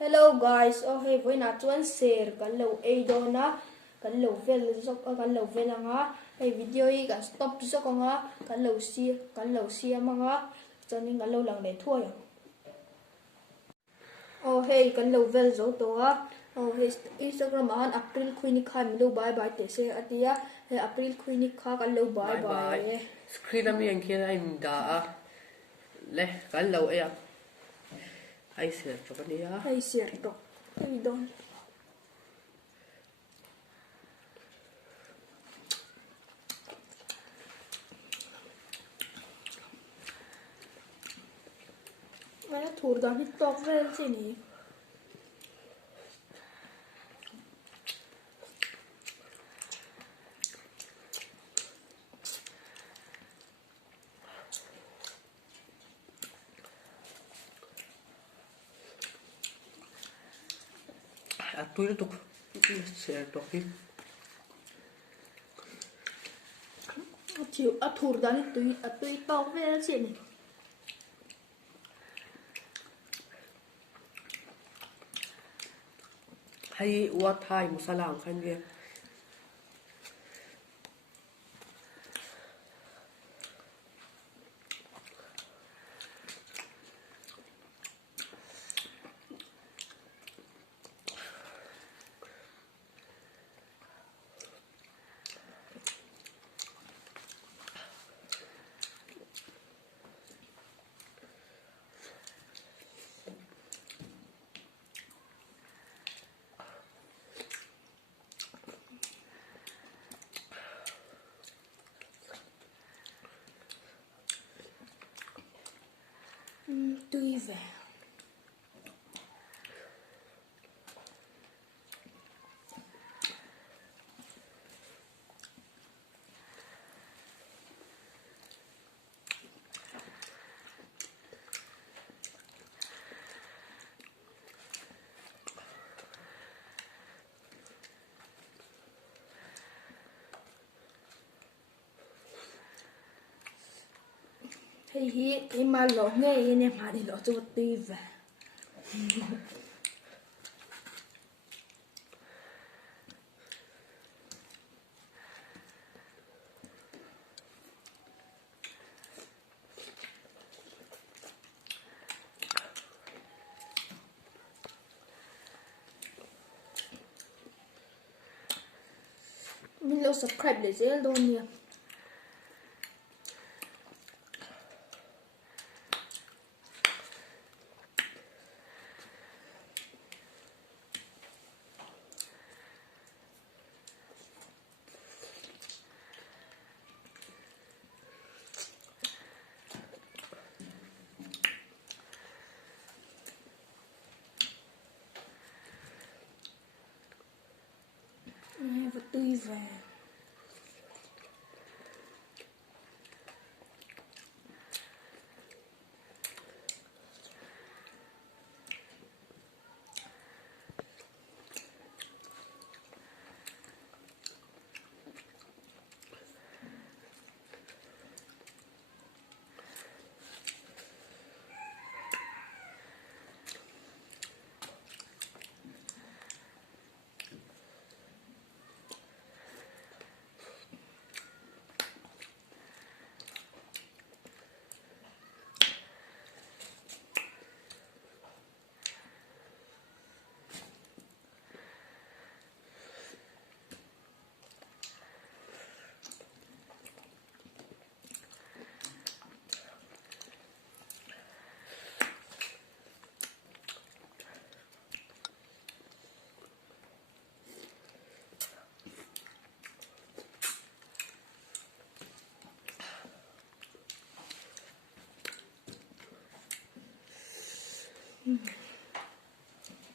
Hello guys, hey với nãy chuan share kan lo ei do na kan lo vel anga hey video hi kan stop zo ko nga kan lo si manga chonin kan lo lang le thua ya hey kan lo vel zo to a hey Instagram an April khuini khan lo bye bye te se atia hey April khuini kha kan lo bye bye screen ami ang khen ai da a le kan lo e a ai share to kan ya hey share to hey don Mana thur da hit tok vel chi ni a tuil to share to ki a thur da hit tui tok vel chi ni hay wa thai masala ang khan ge tùy về thì mà lỗ nghe anh em mà đi lỗ cho tùy về mình lo subscribe để dễ luôn nha và tùy về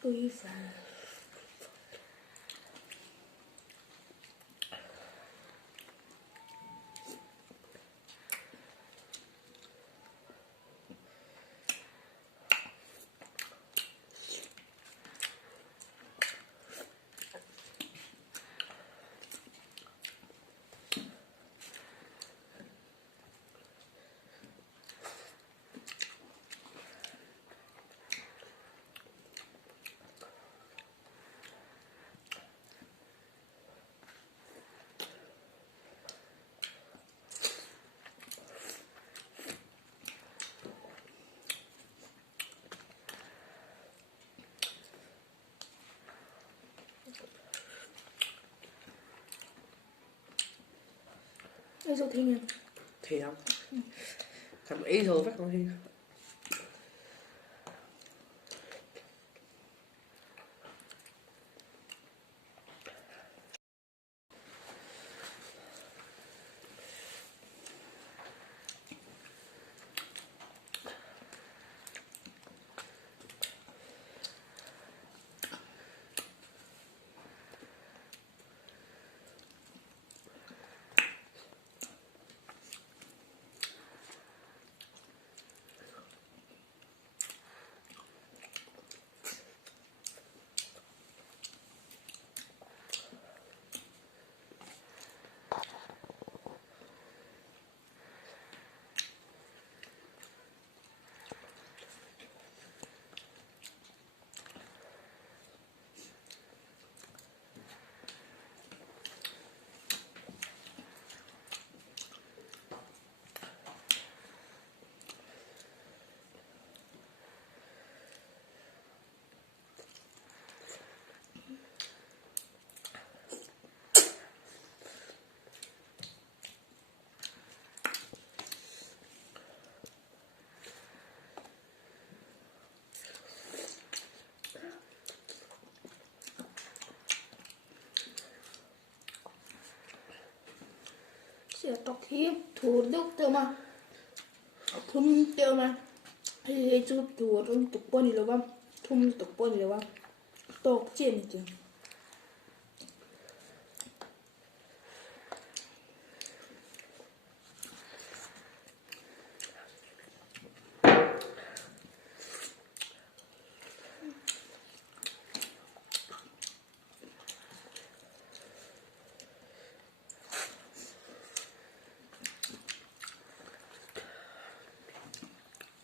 tùy về hay số thiên em thì không thằng ý thôi phát con thiên sẽ tóc hi thủ đức tiêu mà thum tiêu mà hay chú thủ trong tục bón đi đâu thum tục bón đi đâu tóc trên chứ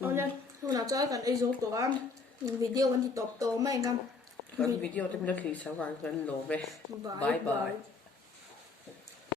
Olha, hôm nào chơi cần ấy giúp tụi em video vẫn thì tập tổ mấy anh em còn video trong đó khi sáng vàng vẫn lộ về bye bye bye